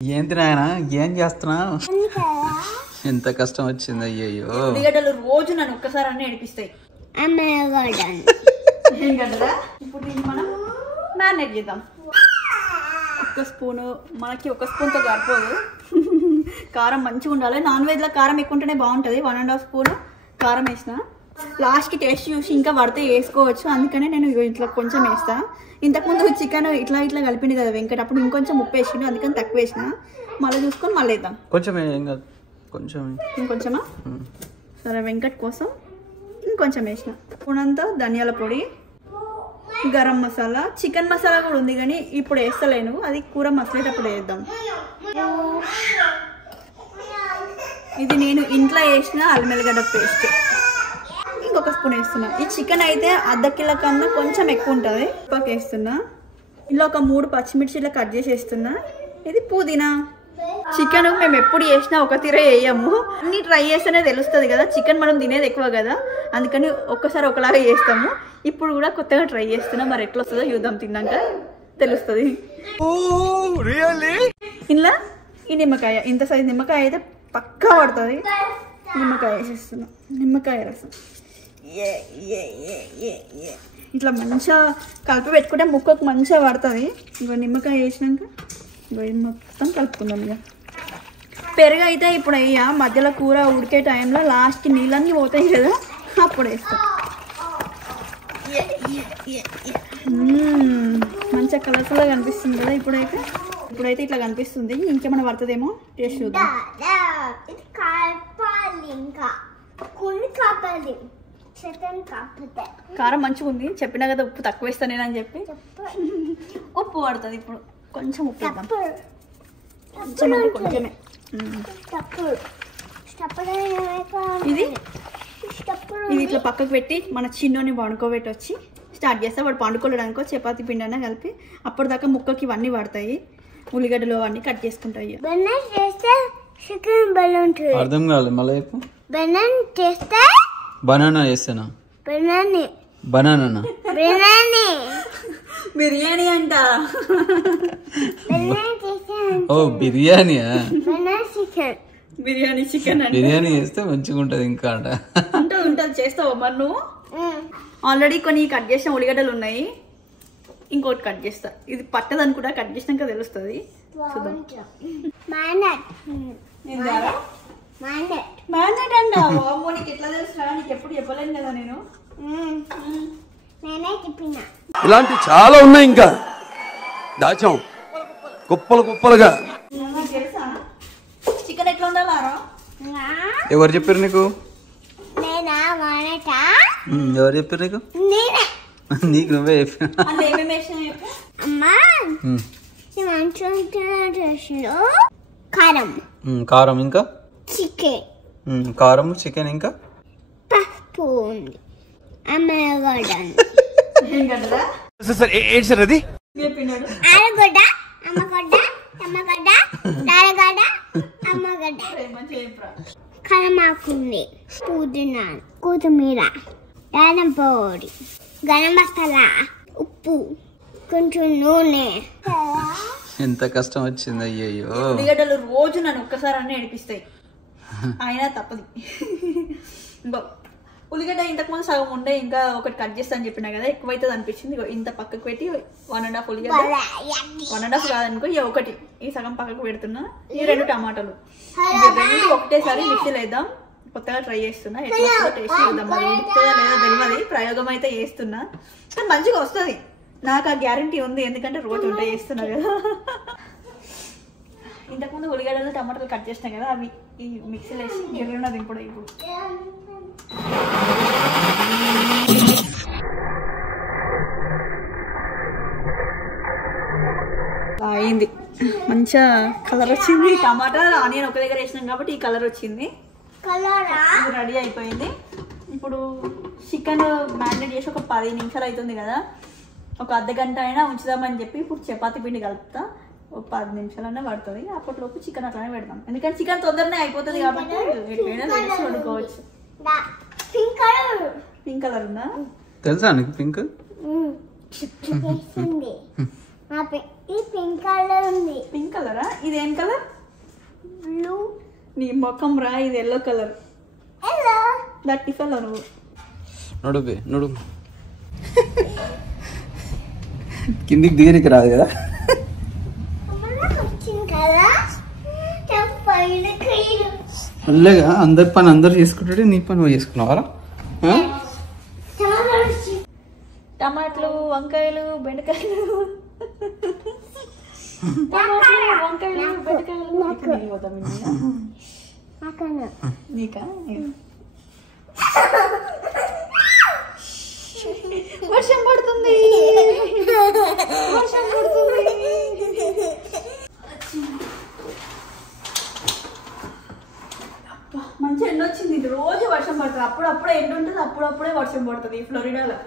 ఏంటి నాయన ఏం చేస్తున్నా? ఎంత కష్టం వచ్చింది. అయ్యయ్యో ఉల్లిగడ్డలు రోజు నన్ను ఒక్కసారి అన్నీ ఏడిపిస్తాయి. ఇప్పుడు దీన్ని మనం మ్యారినేట్ చేద్దాం. ఒక్క స్పూను, మనకి ఒక స్పూన్తో సరిపోదు. కారం మంచిగా ఉండాలి. నాన్ వెజ్లో కారం ఎక్కువ ఉంటేనే బాగుంటుంది. 1.5 స్పూన్ కారం వేసిన. లాస్ట్కి టేస్ట్ చూసి ఇంకా పడితే వేసుకోవచ్చు. అందుకనే నేను ఇట్లా కొంచెం వేస్తా. ఇంతకుముందు చికెన్ ఇట్లా ఇట్లా కలిపింది కదా వెంకట, అప్పుడు ఇంకొంచెం ఉప్పు వేసిండు, అందుకని తక్కువ వేసిన. మళ్ళీ చూసుకొని మళ్ళీ వేద్దాం. ఇంకొంచెమా? సరే, వెంకట్ కోసం ఇంకొంచెం వేసిన. స్పూనంతా ధనియాల పొడి, గరం మసాలా, చికెన్ మసాలా కూడా ఉంది కానీ ఇప్పుడు వేస్తలేను, అది కూర మసాలేటప్పుడు వేద్దాం. ఇది నేను ఇంట్లో వేసిన అల్లం వెల్లిగడ్డ పేస్ట్, ఇంకొక స్పూన్ వేస్తున్నా. ఈ చికెన్ అయితే అర్ధ కిలో కన్నా కొంచెం ఎక్కువ ఉంటుంది. ఉప్పాకు వేస్తున్నా. ఇలా ఒక 3 పచ్చిమిర్చి ఇట్లా కట్ చేసి వేస్తున్నా. ఇది పుదీనా. చికెన్ మేము ఎప్పుడు చేసినా ఒక తీరే వేయము, అన్ని ట్రై చేస్తేనే తెలుస్తుంది కదా. చికెన్ మనం తినేది ఎక్కువ కదా, అందుకని ఒక్కసారి ఒకలాగా చేస్తాము. ఇప్పుడు కూడా కొత్తగా ట్రై చేస్తున్నా, మరి ఎట్లా వస్తుందో చూద్దాం, తిన్నాక తెలుస్తుంది. ఇలా ఈ నిమ్మకాయ, ఇంత సైజు నిమ్మకాయ అయితే పక్కా పడుతుంది. నిమ్మకాయ వేసేస్తున్నా, నిమ్మకాయ రసం. ఇట్లా మంచిగా కలిపి పెట్టుకుంటే ముక్కకు మంచిగా పడుతుంది. ఇంకో నిమ్మకాయ వేసినాక మొత్తం కలుపుకుందాం. ఇక పెరుగు అయితే ఇప్పుడు అయ్యా మధ్యలో కూర ఉడికే టైంలో లాస్ట్కి నీళ్ళన్నీ పోతాయి కదా, అప్పుడు వేస్తాం. మంచిగా కలర్ఫుల్గా కనిపిస్తుంది కదా. ఇప్పుడైతే ఇట్లా కనిపిస్తుంది. ఇంకేమైనా పడుతుందేమో టేస్ట్ చూద్దాం. కారం మంచిగా ఉంది, చెప్పినా కదా ఉప్పు తక్కువ వేస్తాను నేను అని చెప్పి. ఉప్పు పడుతుంది ఇప్పుడు, కొంచెం ఉప్పు వేద్దాం. కొంచెమే. ఇది ఇట్లా పక్కకు పెట్టి మన చిన్నోని పండుకోబెట్టి వచ్చి స్టార్ట్ చేస్తా. వాడు పండుకోలేడానికో చపాతీ పిండి అన్న కలిపి అప్పటిదాకా ముక్కకి ఇవన్నీ పడతాయి. ఉల్లిగడ్డలు అవన్నీ కట్ చేసుకుంటాయి. అర్థం కాలేదు, మళ్ళీ బనానా చేస్తానా? బనానా బిర్యానీ అంట. ఓ బిర్యానీయా? బిర్యానీ చికెన్. బిర్యానీ చేస్తే మంచిగా ఉంటది. ఇంకా ఉంటది చేస్తావా మరి నువ్వు? ఆల్రెడీ కొన్ని కట్ చేసిన ఉల్లిగడ్డలు ఉన్నాయి, ఇంకోటి కట్ చేస్తా. ఇది పట్టదని కూడా కట్ చేసినాక తెలుస్తుంది. చూద్దాం. మ్యారినేట్ అంట. నీకు ఎట్లా తెలుసు? నీకు ఎప్పుడు చెప్పలేను కదా నేను. ఇలాంటి చాలా ఉన్నాయి, ఇంకా దాచాం కుప్పలు కుప్పలుగా. తెలుసా చికెన్ ఎట్లా ఉండాలా? ఎవరు చెప్పారు నీకు? ఎవరు చెప్పారు నీకు? నీకు నువ్వే చెప్పినా. కారం ఇంకా కారం చికెన్ ఇంకా కరమాకుంది, పుదీనా, కొత్తిమీర, కారం పొడి, గరం మసాలా, ఉప్పు, కొంచెం నూనె. ఎంత కష్టం వచ్చింది. అయ్యయ్యో ఉల్లిగడ్డలు రోజు నన్ను ఒక్కసారి అన్నీ ఏడిపిస్తాయి, అయినా తప్పదు. ఉల్లిగడ్డ ఇంతకుముందు సగం ఉండే, ఇంకా ఒకటి కట్ చేస్తా అని చెప్పినా కదా, ఎక్కువైతుంది అనిపించింది. ఇంత పక్కకు పెట్టి 1.5 ఉల్లిగడ్డ, 1.5 కాదనుకో, ఇక ఒకటి ఈ సగం పక్కకు పెడుతున్నా. ఈ 2 టమాటాలు, రెండు ఒకటేసారి మిక్సీలో వేద్దాం. కొత్తగా ట్రై చేస్తున్నా, ఎట్లా టేస్ట్ చూద్దాం. మరి ఉడుకుతుందా లేదా తెలియదు, ప్రయోగం అయితే చేస్తున్నా. కానీ మంచిగా వస్తుంది, నాకు ఆ గ్యారంటీ ఉంది, ఎందుకంటే రోజు వంట చేస్తున్నా కదా. ఇంతకుముందు ఉల్లిగడ్డలు టమాటాలు కట్ చేసినా కదా, అవి ఈ మిక్సీలో వేసి గిర్రున్నది ఇప్పుడు. అయింది, మంచిగా కలర్ వచ్చింది. టమాటా ఆనియన్ ఒక దగ్గర వేసినాం కాబట్టి ఈ కలర్ వచ్చింది. ఇది రెడీ అయిపోయింది. ఇప్పుడు చికెన్ మ్యారినేట్ చేసి ఒక 10 నిమిషాలు అవుతుంది కదా, ఒక అర్ధ గంట అయినా ఉంచుదామని చెప్పి ఇప్పుడు చపాతీ పిండి కలుపుతా. ఒక 10 నిమిషాలన్నా పడుతుంది. అప్పటిలోపు చికెన్ అట్లానే పెడతాం, ఎందుకంటే చికెన్ తొందరనే అయిపోతుంది కాబట్టి వండుకోవచ్చు. పింక్ కలర్ ఉందా? తెలుసా నీకు పింక్? ఇది పింక్ కలర్ ఉంది. పింక్ కలరా? ఇదేం కలర్? బ్లూ. నీ మొఖం రా, ఇది ఎల్లో కలర్. ఎల్లో. దట్టి ఫెల్లో నువ్వు. నడుపు కిందికి దిగనికి రాదు కదా. వచ్చింది కదా అల్లేగా అందరి పని అందరు చేసుకుంటే నీ పని నువ్వు చేసుకున్నావారా? టమాటాలు, వంకాయలు, బెండకాయలు, వంకాయలు, బెండకాయలు. నీకా? వర్షం పడుతుంది. వర్షం పడుతుంది. మంచి ఎండ వచ్చింది. రోజు వర్షం పడుతుంది. అప్పుడప్పుడే ఎండ ఉంటుంది, అప్పుడప్పుడే వర్షం పడుతుంది. ఫ్లోరిడాలో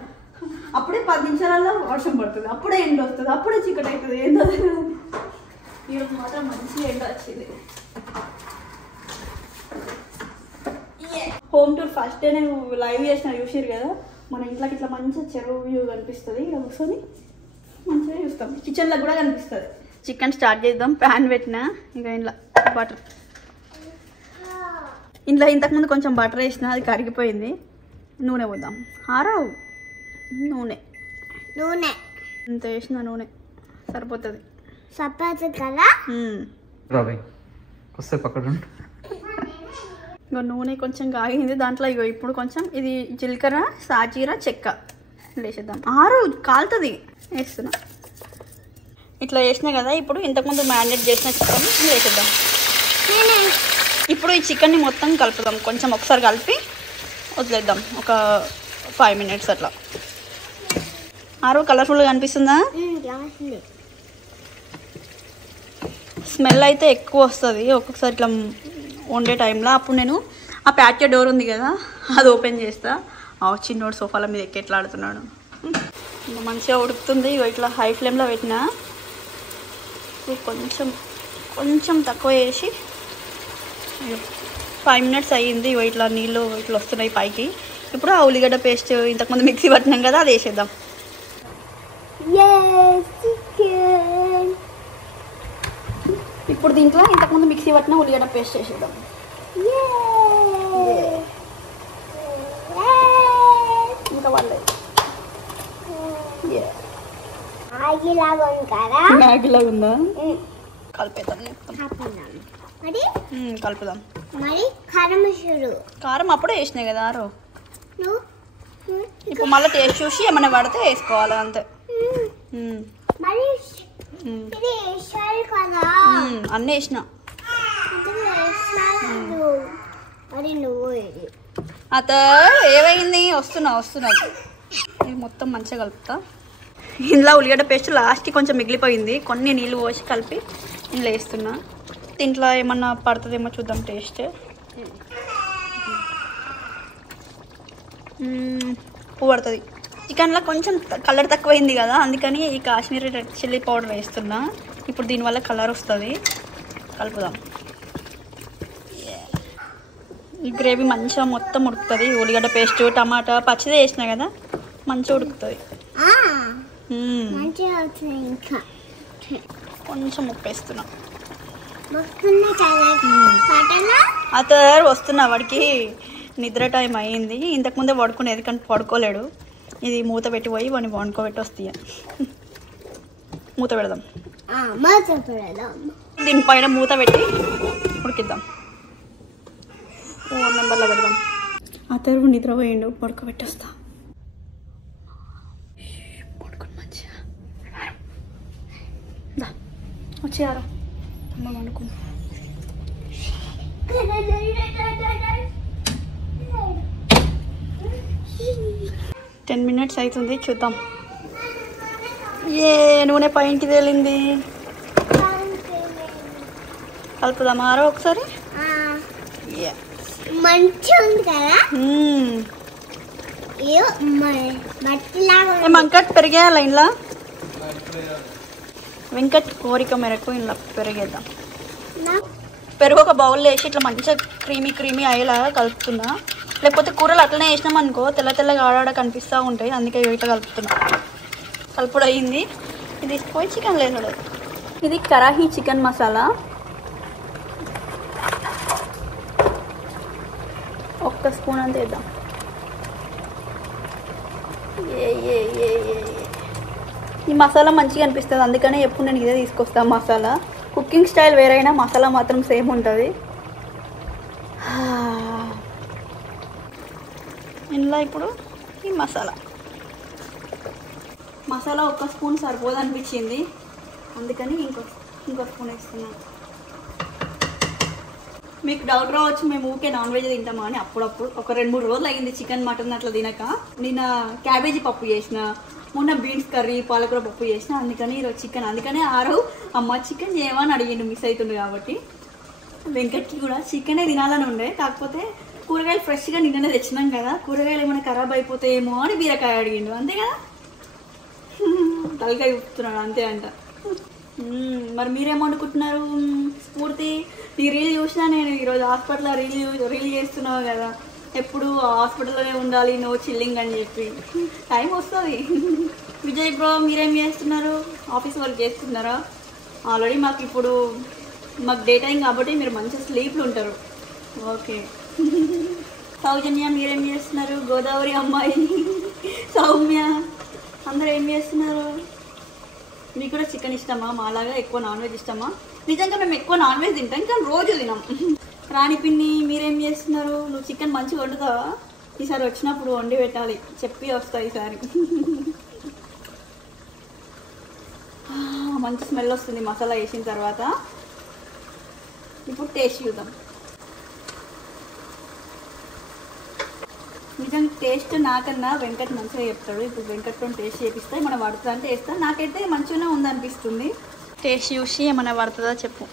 అప్పుడే 10 నిమిషాలలో వర్షం పడుతుంది, అప్పుడే ఎండ వస్తుంది, అప్పుడే చీకటి అవుతుంది. ఏందో ఈరోజు మాత్రం మంచి ఎండ వచ్చింది. హోమ్ టూర్ ఫస్ట్ డే నేను లైవ్ చేసిన చూసారు కదా. మన ఇంట్లోకి ఇట్లా మంచిగా చెరువు వ్యూ కనిపిస్తుంది. ఇక్కడ కూర్చొని మంచిగా చూస్తాం. కిచెన్లో కూడా కనిపిస్తుంది. చికెన్ స్టార్ట్ చేద్దాం. ప్యాన్ పెట్టిన ఇక ఇంట్లో బటర్. ఇంట్లో ఇంతకుముందు కొంచెం బటర్ వేసిన, అది కరిగిపోయింది. నూనె పోద్దాం. ఆరావు నూనె ఇంత వేసిన నూనె సరిపోతుంది. కదా రాబాయ్ వస్తే పక్కన ఇగో నూనె కొంచెం కాగింది. దాంట్లో ఇగో ఇప్పుడు కొంచెం ఇది జీలకర్ర, సాజీర, చెక్క వేసేద్దాం. కాలుతుంది. వేస్తున్నా. ఇట్లా వేసినా కదా. ఇప్పుడు ఇంతకుముందు మ్యారినేట్ చేసిన చికెన్ వేసేద్దాం. ఇప్పుడు ఈ చికెన్ని మొత్తం కలుపుదాం. కొంచెం ఒకసారి కలిపి వదిలేద్దాం ఒక 5 minutes అట్లా. కలర్ఫుల్గా కనిపిస్తుందా? స్మెల్ అయితే ఎక్కువ వస్తుంది ఒక్కొక్కసారి ఇట్లా వండే టైంలో. అప్పుడు నేను ఆ ప్యాటియో డోర్ ఉంది కదా, అది ఓపెన్ చేస్తా. చిన్నోడు సోఫాల మీద ఎట్లా ఆడుతున్నాడు. మంచిగా ఉడుకుతుంది. ఇట్లా హై ఫ్లేమ్లో పెట్టినా. కొంచెం తక్కువ వేసి 5 minutes అయ్యింది. ఇట్లా నీళ్ళు ఇట్లా వస్తున్నాయి పైకి. ఇప్పుడు ఆ ఉల్లిగడ్డ పేస్ట్ ఇంతకుముందు మిక్సీ పట్టినాం కదా, అది వేసేద్దాం. ఇప్పుడు దీంట్లో ఇంతకుముందు మిక్సీ పట్టిన ఉల్లిగడ్డ పేస్ట్ వేసేద్దాం. ఇంకా వాళ్ళే మ్యాగీలాగా ఉందా? కలిపేద్దాం. కలుపుదాం. కారం అప్పుడే వేసినాయి కదా. ఇప్పుడు మళ్ళీ టేస్ట్ చూసి ఏమైనా పడితే వేసుకోవాలి అంతే. అన్నీ వేసిన. అత ఏమైంది? వస్తున్నా. ఇది మొత్తం మంచిగా కలుపుతా. ఇందులో ఉల్లిగడ్డ పేస్ట్ లాస్ట్కి కొంచెం మిగిలిపోయింది. కొన్ని నీళ్ళు పోసి కలిపి ఇందులో వేస్తున్నా. దీంట్లో ఏమన్నా పడుతుందేమో చూద్దాం టేస్ట్. ఉప్పు పడుతుంది. చికెన్లో కొంచెం కలర్ తక్కువైంది కదా, అందుకని ఈ కాశ్మీరీ రెడ్ చిల్లీ పౌడర్ వేస్తున్నా. ఇప్పుడు దీనివల్ల కలర్ వస్తుంది. కలుపుదాం. ఈ గ్రేవీ మంచిగా మొత్తం ఉడుకుతుంది. ఉల్లిగడ్డ పేస్ట్, టమాటా, పచ్చిదే వేసినా కదా, మంచిగా ఉడుకుతుంది. కొంచెం ఉప్పు వేస్తున్నా. అతను వస్తున్నా. వాడికి నిద్ర టైం అయ్యింది. ఇంతకుముందే పడుకునేది కానీ పడుకోలేడు. ఇది మూత పెట్టి పోయి వాడిని వండుకోబెట్టి వస్తాయి. మూత పెడదాం. దీనిపైన మూత పెట్టి ఉడికిద్దాం. 4 నెంబర్లో పెడదాం. అతను నిద్రపోయిండు. పడుకోబెట్టి వస్తా. పడుకుని మంచిగా వచ్చేయారా అమ్మ వండుకో. 10 minutes అవుతుంది. చూద్దాం. నూనె పైకి తేలింది. కలుపుదామా ఒకసారి? మంచిగా ఉంది కదా. వెంకట్ పెరిగేయాల ఇంట్లో. వెంకట్ కోరిక మేరకు ఇంట్లో పెరిగేద్దాం. పెరుగు ఒక బౌల్లో వేసి ఇట్లా మంచిగా క్రీమీ అయ్యేలాగా కలుపుతున్నా. లేకపోతే కూరలు అట్లనే వేసినాం అనుకో తెల్లగా ఆడాడ కనిపిస్తూ ఉంటాయి. అందుకే ఇట్లా కలుపుతున్నా. కలుపుడు అయ్యింది. ఇది పోయి చికెన్ లేదు. ఇది కరాహీ చికెన్ మసాలా. ఒక్క స్పూన్ అంత వేద్దాం. ఈ మసాలా మంచిగా అనిపిస్తుంది, అందుకనే ఎప్పుడు నేను ఇదే తీసుకొస్తాను. మసాలా కుకింగ్ స్టైల్ వేరైనా మసాలా మాత్రం సేమ్ ఉంటుంది. ఇందులో ఇప్పుడు ఈ మసాలా ఒక్క స్పూన్ సరిపోదు అనిపించింది, అందుకని ఇంకో స్పూన్ వేస్తున్నాను. మీకు డౌట్ రావచ్చు మేము ఊకే నాన్ వెజ్ తింటామా అని. అప్పుడప్పుడు ఒక 2-3 రోజులు అయింది చికెన్ మటన్ అట్లా తినక. నిన్న క్యాబేజీ పప్పు చేసిన, మొన్న బీన్స్ కర్రీ పాలకూర పప్పు చేసిన, అందుకని ఈరోజు చికెన్. అందుకనే అమ్మ చికెన్ చేయమని అడిగిండు, మిస్ అవుతుండు కాబట్టి. వెంకట్కి కూడా చికెనే తినాలని ఉండే, కాకపోతే కూరగాయలు ఫ్రెష్గా నిన్ననే తెచ్చినాం కదా, కూరగాయలు ఏమైనా ఖరాబ్ అయిపోతాయేమో అని బీరకాయ అడిగిండు. అంతే కదా, తలకాయ ఉప్పుతున్నాడు అంతే అంట. మరి మీరేమనుకుంటున్నారు? స్ఫూర్తి నీ రీల్ చూసినా నేను ఈరోజు హాస్పిటల్లో రీల్ చేస్తున్నావు కదా, ఎప్పుడు హాస్పిటల్లోనే ఉండాలి, నో చిల్లింగ్ అని చెప్పి. టైం వస్తుంది. విజయ్ బ్రో మీరేం చేస్తున్నారు? ఆఫీస్ వర్క్ చేస్తున్నారా? ఆల్రెడీ మాకు డే టైం కాబట్టి మీరు మంచిగా స్లీప్లు ఉంటారు. ఓకే. సౌజన్య మీరేం చేస్తున్నారు? గోదావరి అమ్మాయి, సౌమ్య అందరూ ఏం చేస్తున్నారు? మీకు కూడా చికెన్ ఇష్టమా? మాలాగా ఎక్కువ నాన్ వెజ్ ఇష్టమా? నిజంగా మేము ఎక్కువ నాన్ వెజ్ తింటాం, కానీ రోజు తినాం. రాణి పిన్ని మీరేం చేస్తున్నారు? నువ్వు చికెన్ మంచిగా వండుతావా? ఈసారి వచ్చినప్పుడు వండి పెట్టాలి, చెప్పి వస్తా ఈసారి. మంచి స్మెల్ వస్తుంది మసాలా వేసిన తర్వాత. ఇప్పుడు టేస్ట్ చూద్దాం. నిజంగా టేస్ట్ నాకన్నా వెంకట్ మంచిగా చెప్తాడు. ఇప్పుడు వెంకట్తో టేస్ట్ చేపిస్తే ఏమైనా పడుతుందా అంటే వేస్తా. నాకైతే మంచిగానే ఉందనిపిస్తుంది. టేస్ట్ చూసి ఏమైనా పడుతుందా చెప్పు.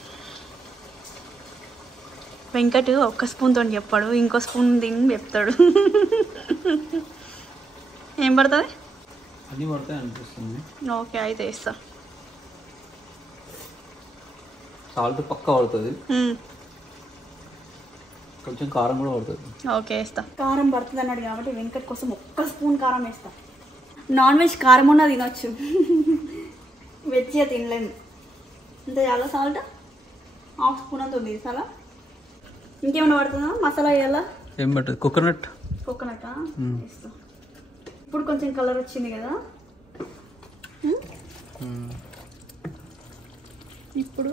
వెంకట్ ఒక్క స్పూన్తో చెప్పాడు, ఇంకో స్పూన్ తిని చెప్తాడు. ఏం పడుతుంది? అన్నీ పడతాయి అనిపిస్తుంది. ఓకే అయితే వేస్తా. సాల్ట్ పక్క పడుతుంది, కొంచెం కారం కూడా పడుతుంది. ఓకే వేస్తా. కారం పడుతుంది అన్నాడు కాబట్టి వెంకట్ కోసం ఒక్క స్పూన్ కారం వేస్తా. నాన్ వెజ్ కారం ఉన్నా తినొచ్చు, వెజ్ తినలేము. అంతే చాలా. సాల్ట్ 1/2 స్పూన్ అంత ఉంది చాలా. ఇంకేమైనా పడుతుందా? మసాలా వేయాలా? ఏం పడుతుంది? కోకోనట్ వేస్తా. ఇప్పుడు కొంచెం కలర్ వచ్చింది కదా, ఇప్పుడు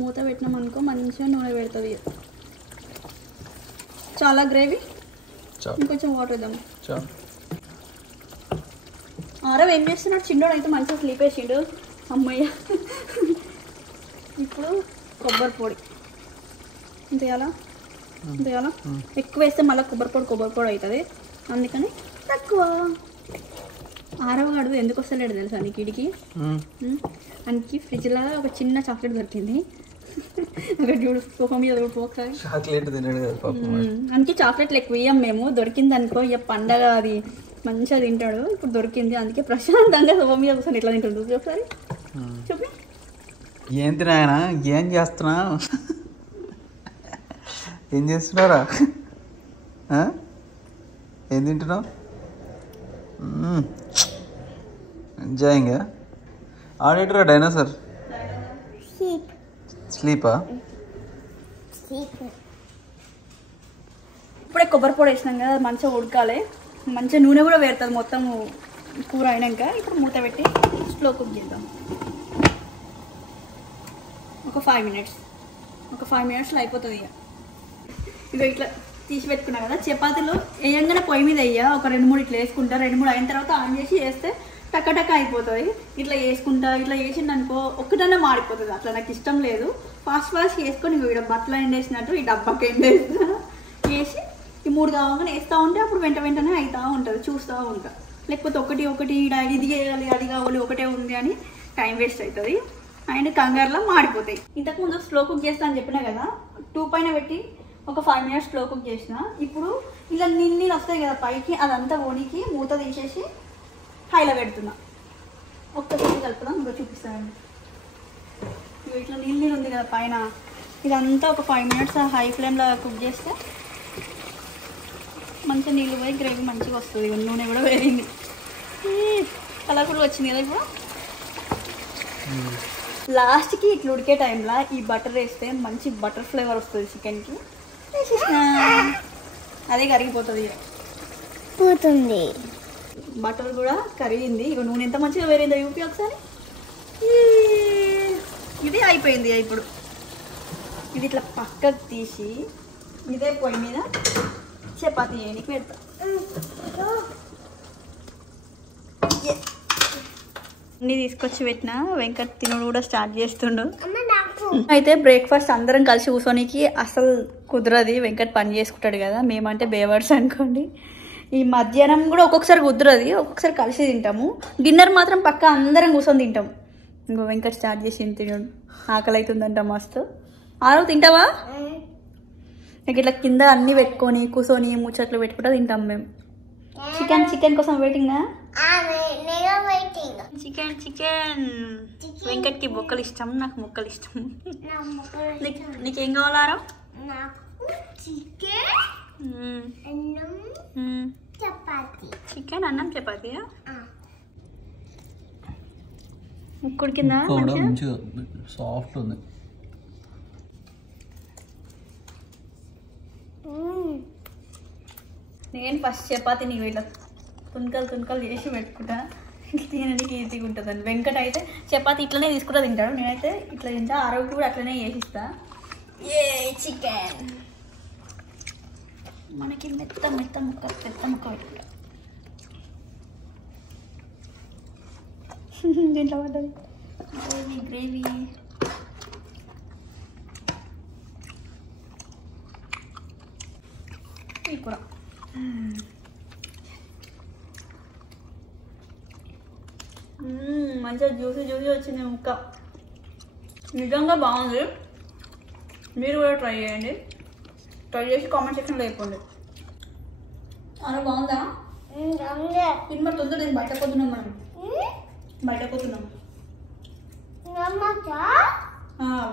మూత పెట్టినాం అనుకో మంచిగా నూనె పెడుతుంది. చాలా గ్రేవీ, ఇంకొంచెం వాటర్ వేద్దాం. ఆరవ్ ఏం చేస్తున్నాడు? చిన్నోడు అయితే మంచిగా స్లీప్ వేసిండు. అమ్మయ్య. ఇప్పుడు కొబ్బరి పొడి ఇంతేయాలా? ఎక్కువ వేస్తే మళ్ళీ కొబ్బరి పొడి అవుతుంది, అందుకని తక్కువ. ఆరవ గడువు ఎందుకు వస్తలేడు తెలుసా నీకు? ఇడికి అనికి ఫ్రిడ్జ్లో ఒక చిన్న చాక్లెట్ దొరికింది. అక్కడ చూడు సోఫా మీద ఒకసారి చాక్లెట్ తినడు కదా. అందుకే చాక్లెట్లు ఎక్కువ ఇయ్యం మేము. దొరికింది అనుకో ఇక పండగ అది మంచిగా తింటాడు. ఇప్పుడు దొరికింది అందుకే ప్రశాంతంగా సోఫా మీద కూర్చొని ఎట్లా తింటాడు ఒకసారి చూపి. ఏంటి నాయన ఏం చేస్తున్నా? ఏం చేస్తున్నారా? ఏం తింటున్నావు? ఎంజాయింగ్. ఆడేటరా డైనోసార్? స్లీపా? ఇప్పుడే కొబ్బరి పొడి వేసినాం కదా, మంచిగా ఉడకాలి. మంచిగా నూనె కూడా వేరుతుంది మొత్తం కూర అయినాక. ఇప్పుడు మూత పెట్టి స్లో కుక్ చేద్దాం. ఒక 5 మినిట్స్లో అయిపోతుంది. ఇక ఇట్లా తీసి పెట్టుకున్నా కదా, చపాతీలు వేయంగానే పొయ్యి మీద వేయ ఒక 2-3 ఇట్లా వేసుకుంటా. 2-3 అయిన తర్వాత ఆన్ చేసి వేస్తే టక్క అయిపోతుంది. ఇట్లా వేసుకుంటా, ఇట్లా వేసింది అనుకో ఒక్కటనే మాడిపోతుంది. అట్లా నాకు ఇష్టం లేదు. ఫాస్ట్ వేసుకొని ఇక్కడ బట్టలు ఎండేసినట్టు ఈ డబ్బాకి ఎండేస్తా. వేసి ఈ 3 కావాలని వేస్తూ ఉంటే అప్పుడు వెంటనే అవుతూ ఉంటుంది, చూస్తూ ఉంటా. లేకపోతే ఒకటి ఇది చేయాలి అది కావాలి ఒకటే ఉంది అని టైం వేస్ట్ అవుతుంది అండ్ కంగారులో మాడిపోతాయి. ఇంతకుముందు స్లో కుక్ చేస్తా అని చెప్పినా కదా, 2 పైన పెట్టి ఒక 5 మినిట్స్ స్లో కుక్ చేసిన. ఇప్పుడు ఇలా నీళ్ళు వస్తాయి కదా పైకి, అదంతా ఓనికి మూత తీసేసి హైలో పెడుతున్నా. ఒక్కసారి కలుపుదాం, ఇంకా చూపిస్తానండి. ఇట్లా నీళ్ళు ఉంది కదా పైన, ఇదంతా ఒక 5 మినిట్స్ హై ఫ్లేమ్లో కుక్ చేస్తే మంచిగా నీళ్ళు పోయి గ్రేవీ మంచిగా వస్తుంది. నూనె కూడా వేరింది, కలర్ కూడా వచ్చింది కదా. ఇప్పుడు లాస్ట్కి ఇట్లా ఉడికే టైంలో ఈ బటర్ వేస్తే మంచి బటర్ ఫ్లేవర్ వస్తుంది చికెన్కి. అదే కరిగిపోతుంది. పోతుంది. బటర్ కూడా కరిగింది. ఇక నూనె ఎంత మంచిగా వేరిందో చూపి ఒకసారి. ఇది అయిపోయింది. ఇప్పుడు ఇది ఇట్లా పక్కకు తీసి ఇదే పొయ్యి మీద చపాతీ చేయడానికి పెడతా. అన్నీ తీసుకొచ్చి పెట్టిన వెంకట్ తినడు కూడా స్టార్ట్ చేస్తుండు. అయితే బ్రేక్ఫాస్ట్ అందరం కలిసి కూర్చోనికి అసలు కుదరది. వెంకట్ పని చేసుకుంటాడు కదా, మేమంటే బేవర్స్ అనుకోండి. ఈ మధ్యాహ్నం కూడా ఒక్కొక్కసారి కుదరది, ఒక్కొక్కసారి కలిసి తింటాము. డిన్నర్ మాత్రం పక్క అందరం కూర్చొని తింటాము. ఇంకో వెంకట్ స్టార్ట్ చేసి తినడు. ఆకలి అవుతుందంట మస్తు. ఆరు తింటావా? ఇట్లా కింద అన్నీ పెట్టుకొని కూర్చొని ముచ్చట్లు పెట్టుకుంటా తింటాం మేము. చికెన్ కోసం వెయిటింగా? చికెన్ వెంకట్కి బొక్కలు ఇష్టం, నాకు ముక్కలు ఇష్టం. నీకేం కావాలారా? చికెన్ అన్నం చపాతీయా? ముక్కుడు కింద సాఫ్ట్ ఉంది. నేను ఫస్ట్ చపాతీ నీకు ఇట్లా తునకలు చేసి పెట్టుకుంటా, తినడానికి ఈజీగా ఉంటుందని. వెంకట్ అయితే చపాతీ ఇట్లనే తీసుకుంటా తింటాడు, నేనైతే ఇట్లా తింటా. ఆరోగ్యం కూడా అట్లనే చేసిస్తా. ఏ చికెన్ మనకి మెత్త ముక్క పెట్టుకుంటా. దీంట్లో పడ్డది గ్రేవీ. ఈ కూర మంచిగా జ్యూసీ వచ్చింది ముక్క. నిజంగా బాగుంది. మీరు కూడా ట్రై చేయండి. ట్రై చేసి కామెంట్ సెక్షన్లో చెప్పండి. అలా బాగుందా? ఇది మరి తొందర నేను బయట పోతున్నాం.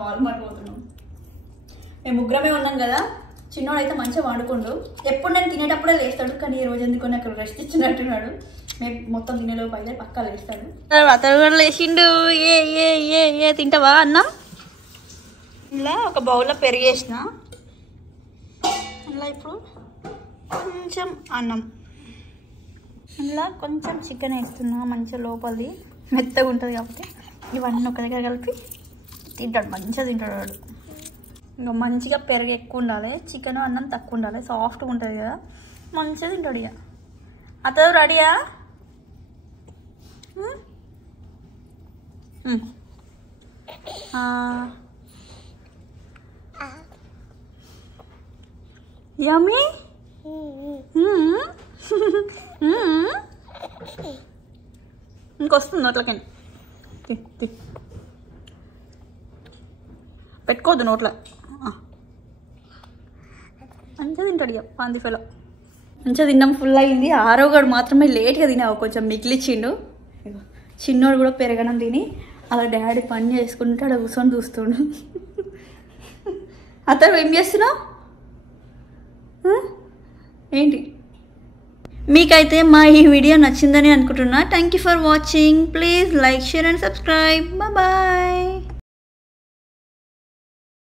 వాల్మార్ట్ పోతున్నాం. మేము ముగ్గురమే ఉన్నాం కదా. చిన్నోడు అయితే మంచిగా వండుకుండు. ఎప్పుడు నేను తినేటప్పుడే లేస్తాడు, కానీ ఈ రోజు ఎందుకు నాకు రెస్ట్ ఇచ్చినట్టున్నాడు. మేము మొత్తం తినేలోపు అయితే పక్కా లేస్తాడు. అతడు కూడా లేచిండు. ఏ తింటావా అన్నం? ఇలా ఒక బౌల్లో పెరిగేసిన. ఇలా ఇప్పుడు కొంచెం అన్నం, ఇలా కొంచెం చికెన్ వేస్తున్నా. మంచిగా లోపలిది మెత్తగా ఉంటుంది కాబట్టి ఇవన్నీ ఒక దగ్గర కలిపి తింటాడు. మంచిగా తింటాడు వాడు. ఇంకా మంచిగా పెరుగు ఎక్కువ ఉండాలి, చికెన్ అన్నం తక్కువ ఉండాలి. సాఫ్ట్గా ఉంటుంది కదా, మంచిగా తింటాడు. ఇక అతడు రెడీయా? యమ్మీ. ఇంకొస్తుంది నోట్లకి. పెట్టుకోవద్దు నోట్ల. మంచిగా తింటాడు ఇక పంది ఫెలో. మంచిగా తిన్నాం. ఫుల్ అయింది. ఆరోగాడు మాత్రమే లేట్గా తినావు, కొంచెం మిగిలిచ్చిండు. చిన్నోడు కూడా పెరగడం తిని అలా డాడీ పని చేసుకుంటే అక్కడ కూర్చొని చూస్తుండు. అతను ఏం చేస్తున్నావు ఏంటి? మీకైతే మా ఈ వీడియో నచ్చిందని అనుకుంటున్నా. Thank you for watching. Please like, share and subscribe. Bye.